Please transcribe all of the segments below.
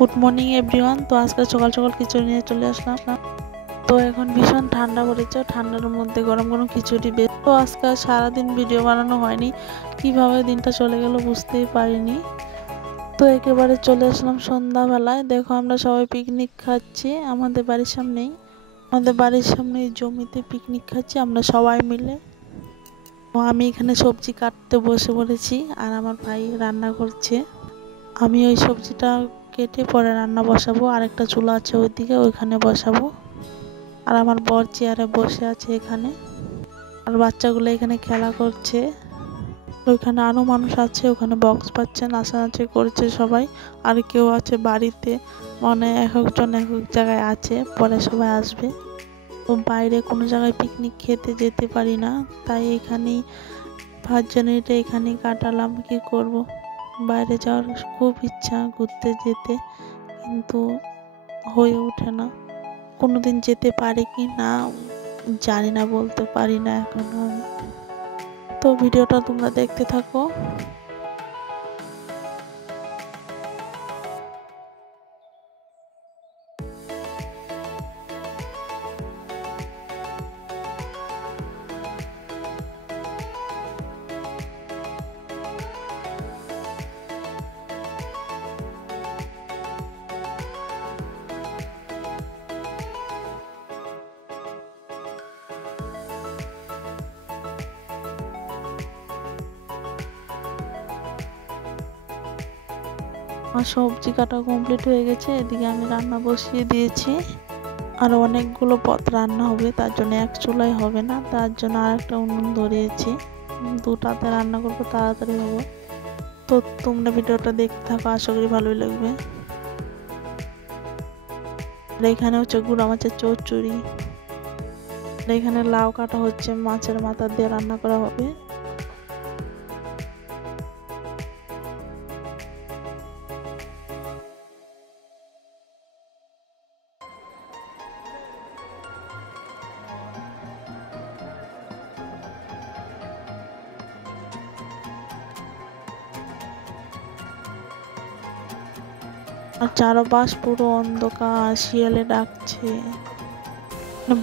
Good morning everyone. তো আজকে সকাল সকাল খিচুড়ি নিয়ে চলে আসলাম। তো এখন ভীষণ ঠান্ডা পড়েছে, ঠান্ডার মধ্যে গরম গরম খিচুড়ি বেশ। তো আজকে সারাদিন ভিডিও বানানো হয়নি, কিভাবে দিনটা চলে গেল বুঝতেই পারিনি। তো একেবারে চলে আসলাম সন্ধ্যাবেলায়। দেখো আমরা সবাই পিকনিক খাচ্ছি আমাদের বাড়ির সামনেই। আমাদের বাড়ির সামনে জমিতে পিকনিক খাচ্ছি আমরা সবাই মিলে। তো আমি এখানে সবজি কাটতে বসে পড়েছি আর আমার ভাই রান্না করছে। আমি ওই সবজিটা কেটে পরে রান্না বসাবো, আরেকটা চুলা আছে ওইদিকে, ওইখানে বসাবো। আর আমার বর চেয়ারে বসে আছে এখানে, আর বাচ্চাগুলো এখানে খেলা করছে। ওইখানে আরো মানুষ আছে, ওখানে বক্স পাচ্ছে, নাচানাচি করছে সবাই। আর কেউ আছে বাড়িতে, মানে এক একজন এক এক জায়গায় আছে, পরে সবাই আসবে। তো বাইরে কোনো জায়গায় পিকনিক খেতে যেতে পারি না, তাই এখানেই 5 জানুয়ারিটা এখানেই কাটালাম। কি করব, বাইরে যাওয়ার খুব ইচ্ছা ঘুরতে যেতে, কিন্তু হয়ে ওঠে না। কোনোদিন যেতে পারি কি না জানি না, বলতে পারি না এখনো আমি। তো ভিডিওটা তোমরা দেখতে থাকো। আমার সবজি কাটা কমপ্লিট হয়ে গেছে, এদিকে আমি রান্না বসিয়ে দিয়েছি। আর অনেকগুলো পদ রান্না হবে, তার জন্য এক চুলায় হবে না, তার জন্য আর একটা উনুন ধরিয়েছি। দুটাতে রান্না করবো, তাড়াতাড়ি হবে। তো তোমরা ভিডিওটা দেখতে থাকো, আশা করি ভালোই লাগবে। আর এখানে হচ্ছে গুঁড়া মাছের চচ্চড়ি। আর এখানে লাউ কাটা হচ্ছে, মাছের মাথা দিয়ে রান্না করা হবে। আর চারপাশ পুরো অন্ধকার, শিয়ালে ডাকছে,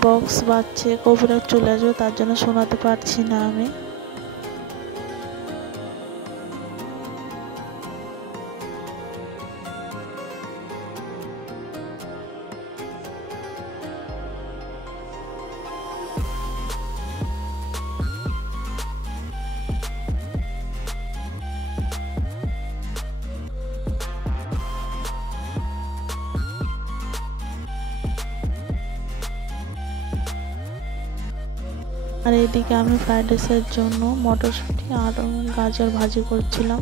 বক্স বাজছে, কবিরাজ চলে আসবে, তার জন্য শোনাতে পারছি না আমি। আর এদিকে আমি ফ্রাইড রাইসের জন্য মটরশুঁটি আর গাজর ভাজি করছিলাম।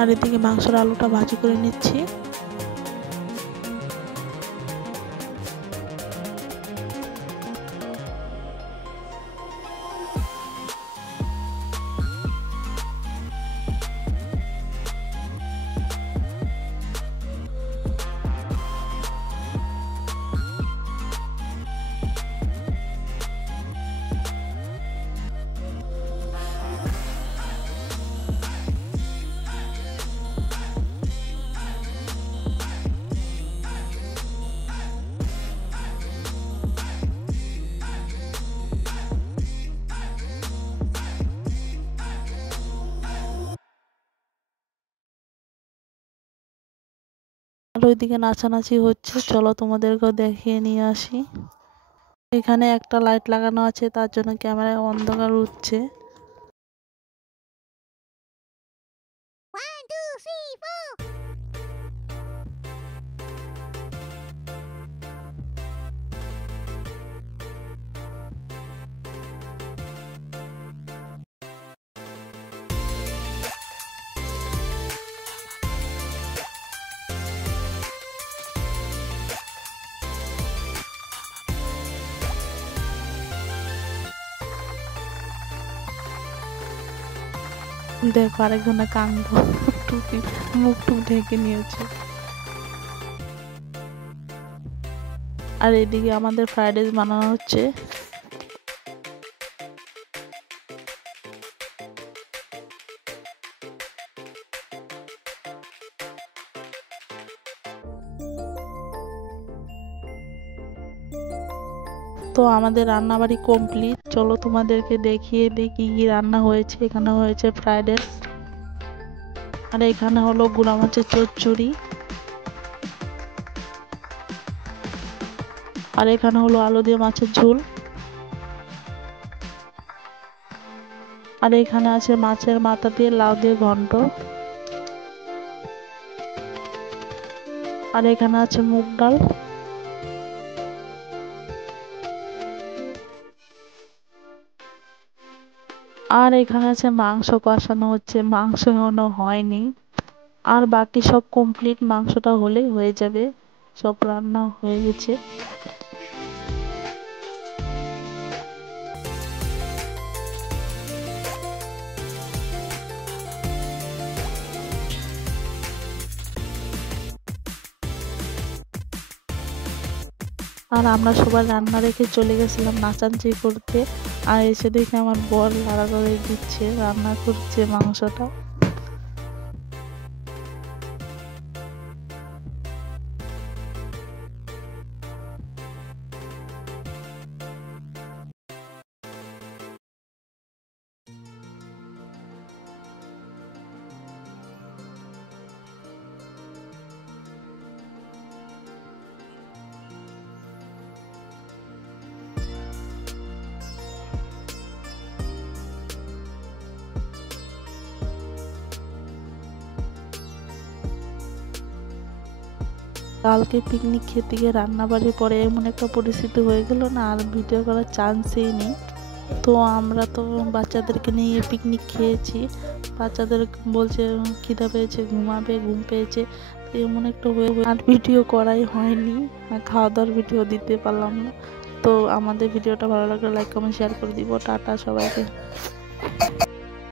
আর এদিকে মাংসের আলুটা ভাজি করে নিচ্ছি। আর ওইদিকে নাচানাচি হচ্ছে, চলো তোমাদেরকেও দেখিয়ে নিয়ে আসি। এখানে একটা লাইট লাগানো আছে, তার জন্য ক্যামেরায় অন্ধকার উঠছে। দেখো আরেকজনের কাণ্ড, টুপি মুখ টুক ঢেকে নিয়েছে। আর এদিকে আমাদের ফ্রাইড রাইস বানানো হচ্ছে। তো আমাদের রান্নাবাড়ি কমপ্লিট, চলো তোমাদেরকে দেখিয়ে দিই কি কি রান্না হয়েছে। এখানে হয়েছে ফ্রাইড রাইস, আর এখানে হলো গুঁড়া মাছের চচ্চড়ি, আর এখানে হলো আলু দিয়ে মাছের ঝোল, আর এখানে আছে মাছের মাথা দিয়ে লাউ দিয়ে ঘন্ট, আর এখানে আছে মুগ ডাল, আর এখানে আছে মাংস কষানো হচ্ছে, মাংস এখনো হয়নি। আর বাকি সব কমপ্লিট, মাংসটা হলেই হয়ে যাবে, সব রান্না হয়ে গেছে। আর আমরা সবাই রান্না রেখে চলে গেছিলাম নাচানাচি করতে। আর এসে দেখে আমার বর লাড়া করে দিচ্ছে, রান্না করছে মাংসটা। কালকে পিকনিক খেতে গিয়ে রান্নাবাড়ির পরে এমন একটা পরিস্থিতি হয়ে গেল না, আর ভিডিও করার চান্সই নেই। তো আমরা তো বাচ্চাদেরকে নিয়ে পিকনিক খেয়েছি, বাচ্চাদের বলছে খিদা পেয়েছে, ঘুমাবে, ঘুম পেয়েছে, এমন একটা হয়ে আর ভিডিও করাই হয়নি, খাওয়া দাওয়ার ভিডিও দিতে পারলাম না। তো আমাদের ভিডিওটা ভালো লাগলে লাইক কমেন্ট শেয়ার করে দিব। টাটা সবাইকে।